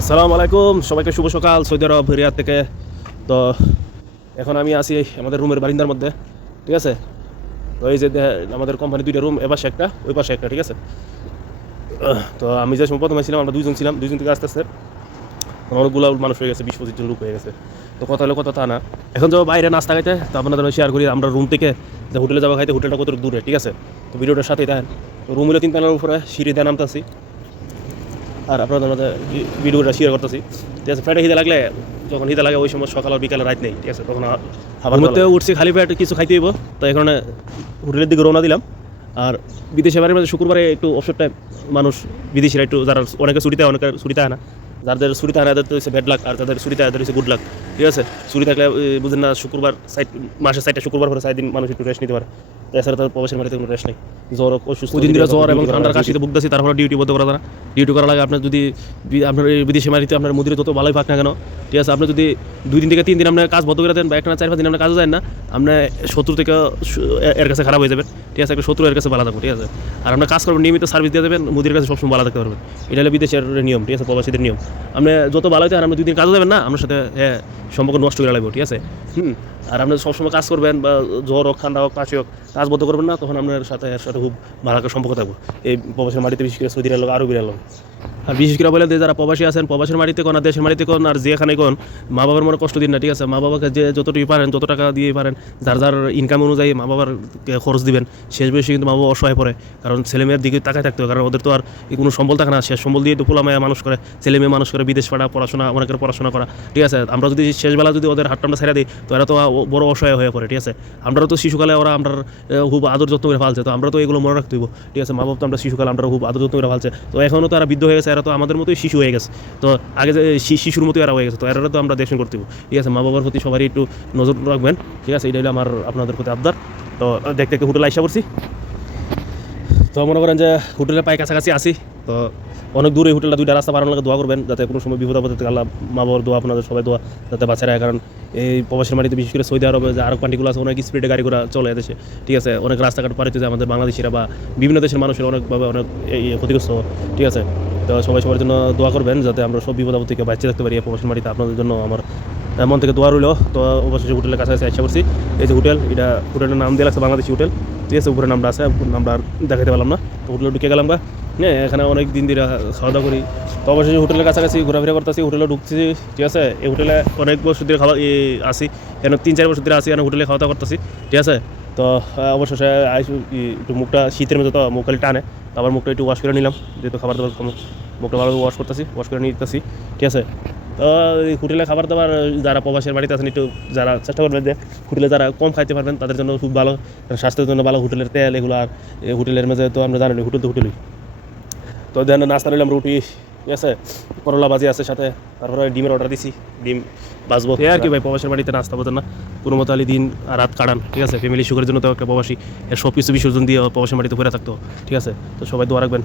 আসসালামু আলাইকুম, সবাইকে শুভ সকাল। সৌদি আরব রিয়াদ থেকে। তো এখন আমি আছি আমাদের রুমের বারিন্দার মধ্যে, ঠিক আছে। তো এই যে আমাদের কোম্পানি দুইটা রুম, এপাশে একটা ওই পাশে একটা, ঠিক আছে। তো আমি যে সময় প্রথমে ছিলাম আমরা দুইজন ছিলাম, দুইজন থেকে আস্তে আস্তে অনেকগুলো মানুষ হয়ে গেছে, 20-25 জন লোক হয়ে গেছে। তো কথা হলো কথা তা না, এখন যাবো বাইরে নাস্তা খাইতে। তো আপনাদের শেয়ার করি আমরা রুম থেকে যে হোটেলে যাবো খাইতে, হোটেলটা কত দূরে, ঠিক আছে। তো ভিডিওটার সাথেই দেখেন। তো রুম হলো 3 তলার উপরে, সিঁড়ি দিয়ে নামতেছি আর আপনাদের মধ্যে ভিডিওটা শেয়ার করতেছি, ঠিক আছে। ফ্রাইডে খিদে লাগলে, যখন খিদে লাগে ওই সময় সকাল আর বিকালে রাত নেই, ঠিক আছে। তখন খাবার মধ্যে উঠছি, খালি পেট কিছু খাইতে হইব। তো এখানে হোটেলের দিকে রওনা দিলাম। আর বিদেশে বাড়ির মধ্যে শুক্রবারে একটু অবসর টাইম, মানুষ বিদেশিরা একটু, যারা অনেকে ছুটিতে অনেকে ছুটিতে আয় না, যাদের ছুটি থাকে তাদের তো হচ্ছে ব্যাড লাক, আর যাদের ছুটিতে তাদের হচ্ছে গুড লাক, ঠিক আছে। ছুটি থাকলে বুঝেন না, শুক্রবার মাসের 4টা শুক্রবার পরে 4 দিন মানুষ একটু রেস্ট নিতে পারে। এছাড়া তাদের প্রবাসের বাড়িতে কোনো রেস্ট নেই। জ্বর, অসুস্থ, দিন ধরে জ্বর এবং ঠান্ডার কাশিতে ভুগতেছি, তারপরে ডিউটি বলতে পারা যারা ডিউটি করা লাগে। আপনার যদি আপনার বিদেশি বাড়িতে আপনার মুদিরে যত ভালোই পাক না কেন, ঠিক আছে, আপনি যদি 2 দিন থেকে 3 দিন আপনার কাজ বন্ধ করে দেন বা একটা 4-5 দিন আপনার কাজও যায় না, আপনার শত্রু থেকে এর কাছে খারাপ হয়ে যাবেন, ঠিক আছে। একটা শত্রু এর কাছে ভালো থাকবে, ঠিক আছে। আর আপনার কাজ করবেন, নিয়মিত সার্ভিস দিয়ে দেবেন, মুদির কাছে সবসময় ভালো থাকতে পারবেন। এটা হলো বিদেশের নিয়ম, ঠিক আছে, প্রবাসীদের নিয়ম। আপনি যত ভালো হইতে আর আপনি 2 দিন কাজও যাবেন না, আপনার সাথে সম্পর্ক নষ্ট করে লাগবে, ঠিক আছে। আর আপনি সবসময় কাজ করবেন, বা জ্বর হোক, ঠান্ডা হোক, কাশি হোক, কাজ বন্ধ করবেন না, তখন আপনার সাথে এর সাথে খুব ভালো একটা সম্পর্ক থাকবে। এই প্রবাসের মাটিতে বিশেষ করে সৌদির লোক আরও বিরাল লোক। আর বিশেষ করে বলে যারা প্রবাসী আছেন, প্রবাসের মাটিতে কোন আর দেশের মাটিতে কোন আর যেখানে কোন, মা বাবার মনে কষ্ট দিন না, ঠিক আছে। মা বাবাকে যে যতটুকু পারেন, যত টাকা দিয়ে পারেন, যার যার ইনকাম অনুযায়ী মা বাবার খরচ দিবেন। শেষ বয়সে কিন্তু মা বাবা অসহায় পড়ে, কারণ ছেলে মেয়ের দিকে তাকায় থাকতে হবে, কারণ ওদের তো আর কোনো সম্বল থাকে না। শেষ সম্বল দিয়ে তো পোলা মেয়ে মানুষ করে, ছেলে মেয়ে মানুষ করে, বিদেশ পাঠা, পড়াশোনা, অনেকের পড়াশোনা করা, ঠিক আছে। আমরা যদি শেষবেলা যদি ওদের হাতটা ছেড়ে দিই, তো এরা তো বড় অসহায় হয়ে পড়ে, ঠিক আছে। আমরা তো শিশুকালে ওরা আমরা খুব আদর যত্ন করে ফালছে, তো আমরা তো এগুলো মনে রাখতে হইব, ঠিক আছে। মা বাবা তো আমরা শিশুকালে আমরা খুব আদর যত্ন করে ফালছে, তো এখনও তো এরা বৃদ্ধ হয়ে গেছে, এরা তো আমাদের মতোই শিশু হয়ে গেছে। তো আগে যে শিশুর মতোই এরা হয়ে গেছে, তো এরা তো আমরা দেখুন করতে হইব, ঠিক আছে। মা বাবার প্রতি সবারই একটু নজর রাখবেন, ঠিক আছে। এটা হলো আমার আপনাদের প্রতি আবদার। তো দেখতে দেখতে হোটেলে আইসা পড়ছি। তো মনে করেন যে হোটেলের পায়ে কাছাকাছি আসি, তো অনেক দূরে হোটেলটা, 2টা রাস্তা পারানোর লাগে দোয়া করবেন, যাতে কোনো সময় বিপদ আপদে আল্লাহ, মা বাবার দোয়া, আপনাদের সবাই দোয়া, যাতে বাঁচা রাখে। কারণ এই প্রবাসের মাটিতে বিশেষ করে সৌদি আরবে যে আরব কান্ট্রিগুলো আছে, অনেক স্পিডে গাড়ি ঘোড়া চলে এদেশে, ঠিক আছে। অনেক রাস্তাঘাট পাড়িতে যায় আমাদের বাংলাদেশিরা বা বিভিন্ন দেশের মানুষের অনেকভাবে অনেক ক্ষতিগ্রস্ত, ঠিক আছে। তো সবাই সবার জন্য দোয়া করবেন, যাতে আমরা সব বিপদ আপদ থেকে বাঁচিয়ে থাকতে পারি এই প্রবাসের মাটিতে। আপনাদের জন্য আমার মন থেকে দোয়া রইল। তো অবশ্যই হোটেলের কাছাকাছি আসা করছি। এই যে হোটেল, এটা হোটেলের নাম দিয়ে লাগছে বাংলাদেশি হোটেল, ঠিক আছে। উপরে নামটা আছে, নামটা দেখাতে পারলাম না। তো হোটেলে ঢুকে গেলাম, হ্যাঁ, এখানে অনেক দিন ধরে খাওয়া দাওয়া করি। তো অবশ্যই হোটেলের কাছাকাছি ঘোরাফেরা করতেছি, হোটেলে ঢুকছি, ঠিক আছে। এই হোটেলে অনেক বছর ধরে খাওয়া আসি, এখানে 3-4 বছর ধরে আসি, এখানে হোটেলে খাওয়া দাওয়া করতেছি, ঠিক আছে। তো অবশ্যই একটু মুখটা শীতের মধ্যে তো মুখ খালি টানে, তো আবার মুখটা একটু ওয়াশ করে নিলাম, যেহেতু খাবার দাবার মুখটা ভালো ওয়াশ করতেছি, ওয়াশ করে নিতেছি, ঠিক আছে। তো এই হোটেলে খাবার দাবার যারা প্রবাসের বাড়িতে আছেন, একটু যারা চেষ্টা করবেন যে হোটেলে যারা কম খাইতে পারবেন, তাদের জন্য খুব ভালো, স্বাস্থ্যের জন্য ভালো হোটেলের তেল এগুলো। আর হোটেলের মাঝে তো আমরা জানেন হোটেল তো হোটেলই। তো দেন নাস্তা নিলাম, রুটি, ঠিক আছে, করলা ভাজি আছে সাথে, তারপরে ডিমের অর্ডার দিছি, ডিম বাজবো আর কি। ভাই প্রবাসের বাড়িতে নাস্তা বোঝেন না, কোনো মতো আলি দিন আর রাত কাটান, ঠিক আছে। ফ্যামিলি সুখের জন্য তো একটা প্রবাসী সব কিছু বিসর্জন দিয়ে প্রবাসের বাড়িতে ঘুরে থাকতো, ঠিক আছে। তো সবাই দোয়া রাখবেন।